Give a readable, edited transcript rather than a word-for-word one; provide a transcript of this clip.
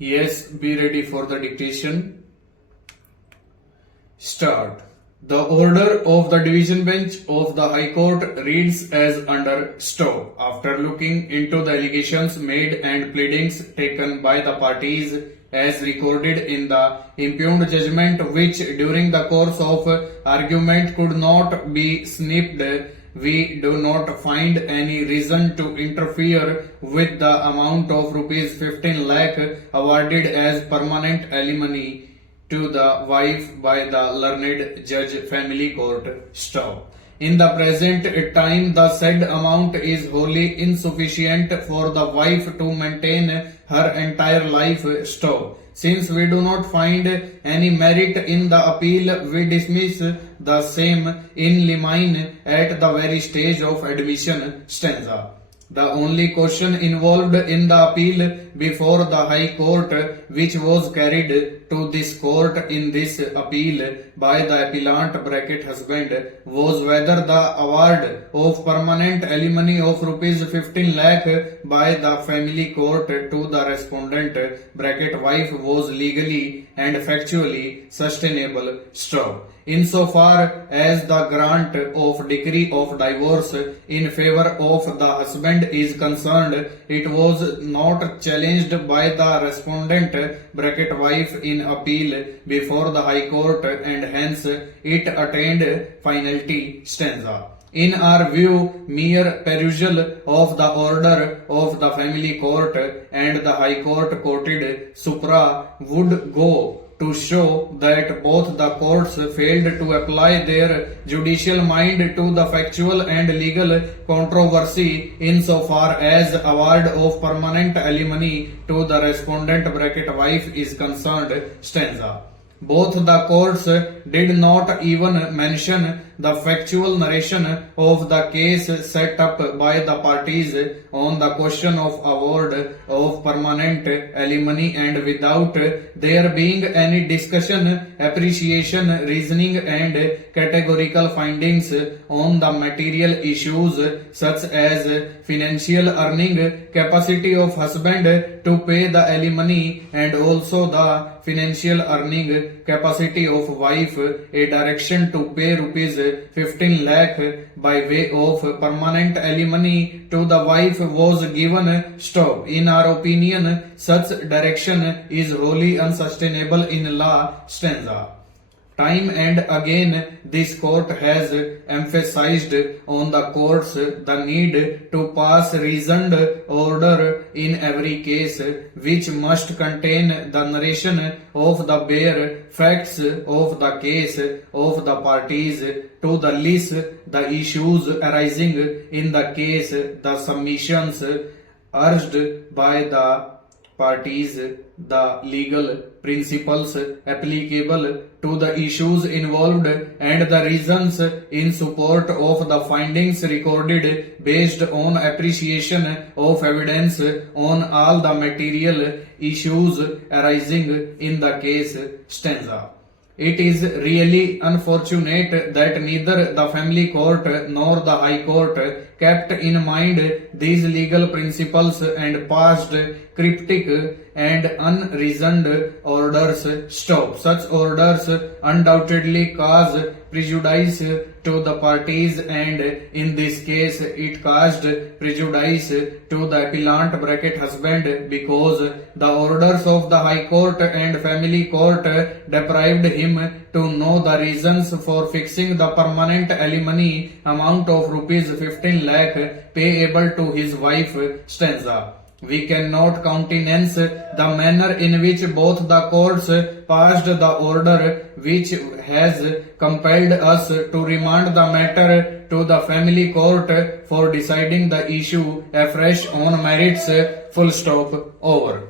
Yes, be ready for the dictation. Start. The order of the division bench of the High Court reads as under stop. After looking into the allegations made and pleadings taken by the parties as recorded in the impugned judgment, which during the course of argument could not be snipped, we do not find any reason to interfere with the amount of rupees 15 lakh awarded as permanent alimony to the wife by the learned judge, Family Court, Stop. In the present time, the said amount is wholly insufficient for the wife to maintain her entire life. Stop. Since we do not find any merit in the appeal, we dismiss the same in limine at the very stage of admission. Stanza. The only question involved in the appeal before the High Court, which was carried to this court in this appeal by the appellant husband, was whether the award of permanent alimony of rupees 15 lakh by the family court to the respondent wife was legally and factually sustainable. Stop. Insofar as the grant of decree of divorce in favor of the husband is concerned, it was not challenged by the respondent wife in appeal before the High Court, and hence it attained finality. Stanza. In our view, mere perusal of the order of the family court and the High Court quoted supra would go to show that both the courts failed to apply their judicial mind to the factual and legal controversy insofar as award of permanent alimony to the respondent wife is concerned. Stanza. Both the courts did not even mention the factual narration of the case set up by the parties on the question of award of permanent alimony, and without there being any discussion, appreciation, reasoning and categorical findings on the material issues such as financial earning capacity of husband to pay the alimony and also the financial earning capacity of wife, a direction to pay rupees 15 lakh by way of permanent alimony to the wife was given. Stop. In our opinion, such direction is wholly unsustainable in law. Stanza. Time and again, this court has emphasized on the courts the need to pass reasoned order in every case, which must contain the narration of the bare facts of the case of the parties to the list the issues arising in the case, the submissions urged by the parties, the legal principles applicable to the issues involved, and the reasons in support of the findings recorded based on appreciation of evidence on all the material issues arising in the case. Stanza. It is really unfortunate that neither the family court nor the High Court kept in mind these legal principles and passed cryptic and unreasoned orders. Stop. Such orders undoubtedly cause prejudice to the parties, and in this case it caused prejudice to the appellant husband because the orders of the High Court and Family Court deprived him to know the reasons for fixing the permanent alimony amount of rupees 15 lakh payable to his wife. Stanza. We cannot countenance the manner in which both the courts passed the order which has compelled us to remand the matter to the family court for deciding the issue afresh on merits. Full stop. Over.